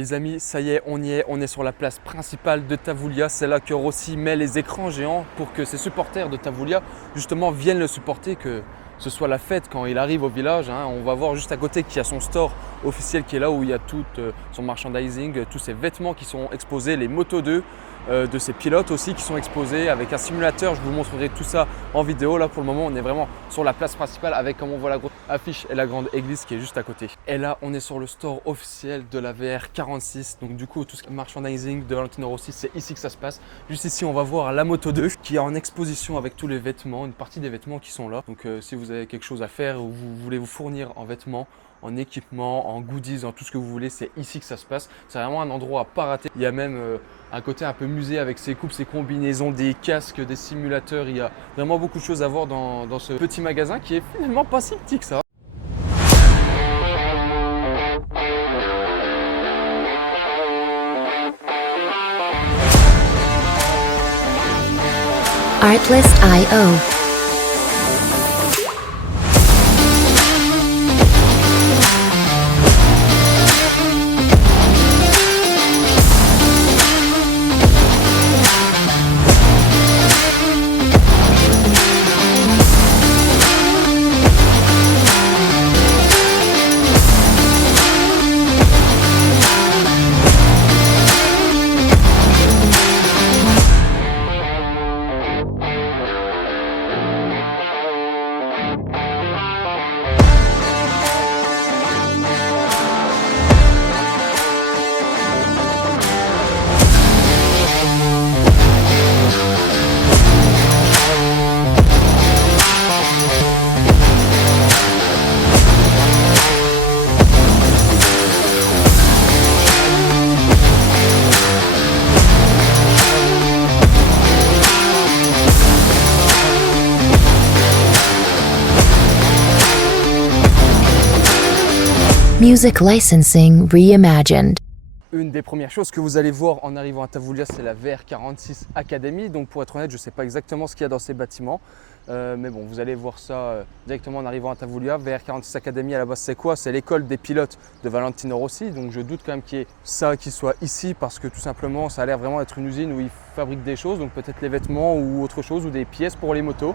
Les amis, ça y est, on est sur la place principale de Tavoulia. C'est là que Rossi met les écrans géants pour que ses supporters de Tavoulia justement viennent le supporter, que ce soit la fête quand il arrive au village. On va voir juste à côté qu'il y a son store officiel qui est là où il y a tout son merchandising, tous ses vêtements qui sont exposés, les motos 2 de ses pilotes aussi qui sont exposés avec un simulateur. Je vous montrerai tout ça en vidéo. Là pour le moment on est vraiment sur la place principale avec, comme on voit, la grosse affiche et la grande église qui est juste à côté. Et là on est sur le store officiel de la VR46. Donc du coup tout ce qui est merchandising de Valentino Rossi, c'est ici que ça se passe. Juste ici on va voir la moto 2 qui est en exposition avec tous les vêtements, une partie des vêtements qui sont là. Donc si vous avez quelque chose à faire ou vous voulez vous fournir en vêtements, en équipement, en goodies, en tout ce que vous voulez, c'est ici que ça se passe. C'est vraiment un endroit à pas rater. Il y a même un côté un peu musée avec ses coupes, ses combinaisons, des casques, des simulateurs. Il y a vraiment beaucoup de choses à voir dans ce petit magasin qui est finalement pas si petit que ça. Artlist.io. Music licensing reimagined. Une des premières choses que vous allez voir en arrivant à Tavoulia, c'est la VR46 Academy. Donc pour être honnête, je ne sais pas exactement ce qu'il y a dans ces bâtiments. Mais bon, vous allez voir ça directement en arrivant à Tavoulia. VR46 Academy, à la base, c'est quoi? C'est l'école des pilotes de Valentino Rossi. Donc je doute quand même qu'il y ait ça qui soit ici, parce que tout simplement, ça a l'air vraiment d'être une usine où ils fabriquent des choses. Donc peut-être les vêtements ou autre chose, ou des pièces pour les motos.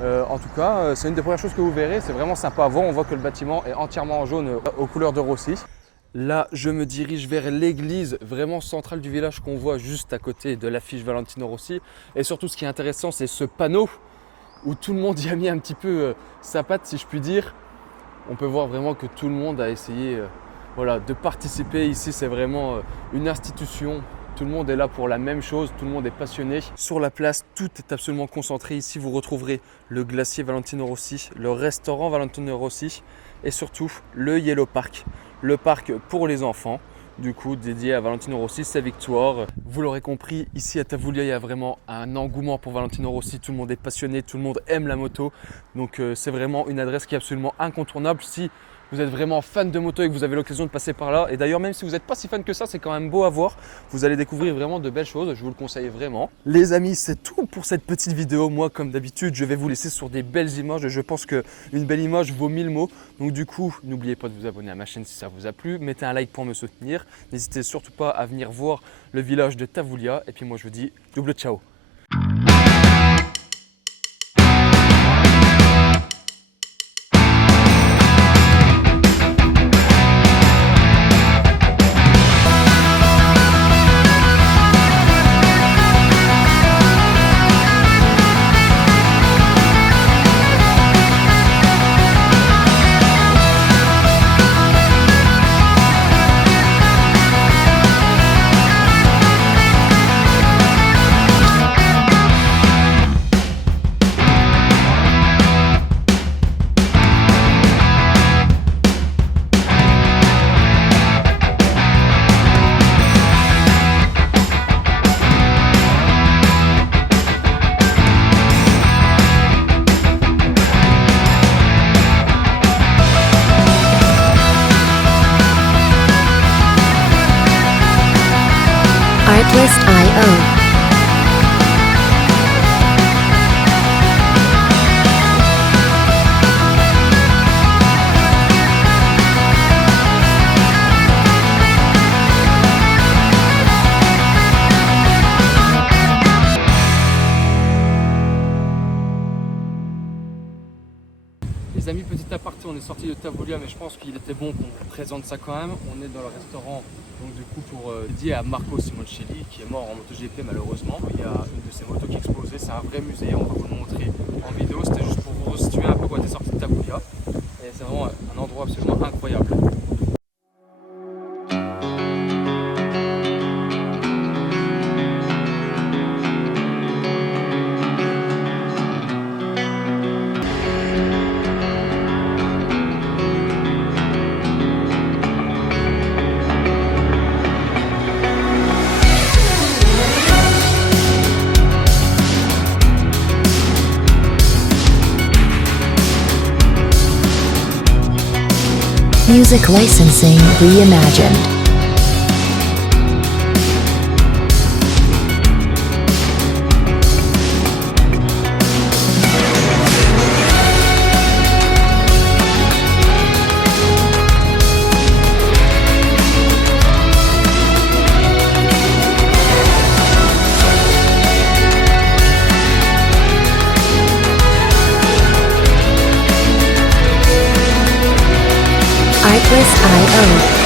En tout cas, c'est une des premières choses que vous verrez. C'est vraiment sympa à voir. On voit que le bâtiment est entièrement en jaune aux couleurs de Rossi. Là, je me dirige vers l'église vraiment centrale du village qu'on voit juste à côté de l'affiche Valentino Rossi. Et surtout, ce qui est intéressant, c'est ce panneau où tout le monde y a mis un petit peu sa patte, si je puis dire. On peut voir vraiment que tout le monde a essayé de participer. Ici, c'est vraiment une institution. Tout le monde est là pour la même chose, tout le monde est passionné. Sur la place, tout est absolument concentré. Ici, vous retrouverez le glacier Valentino Rossi, le restaurant Valentino Rossi et surtout le Yellow Park, le parc pour les enfants, du coup dédié à Valentino Rossi, sa victoire. Vous l'aurez compris, ici à Tavoulia, il y a vraiment un engouement pour Valentino Rossi. Tout le monde est passionné, tout le monde aime la moto. Donc c'est vraiment une adresse qui est absolument incontournable. Si vous êtes vraiment fan de moto et que vous avez l'occasion de passer par là, et d'ailleurs même si vous n'êtes pas si fan que ça, c'est quand même beau à voir. Vous allez découvrir vraiment de belles choses, je vous le conseille vraiment. Les amis, c'est tout pour cette petite vidéo. Moi, comme d'habitude, je vais vous laisser sur des belles images. Je pense qu'une belle image vaut 1000 mots. Donc du coup, n'oubliez pas de vous abonner à ma chaîne si ça vous a plu. Mettez un like pour me soutenir. N'hésitez surtout pas à venir voir le village de Tavoulia. Et puis moi, je vous dis double ciao. Artlist.io. Les amis, petit aparté, on est sorti de Tavoulia, mais je pense qu'il était bon qu'on vous présente ça quand même. On est dans le restaurant donc du coup pour dédié à Marco Simoncelli qui est mort en MotoGP malheureusement. Il y a une de ses motos qui explosait, c'est un vrai musée, on va vous le montrer en vidéo. C'était juste pour vous resituer un peu quand on est sorti de Tavoulia. Et c'est vraiment un endroit absolument incroyable. Music licensing reimagined. Artlist.io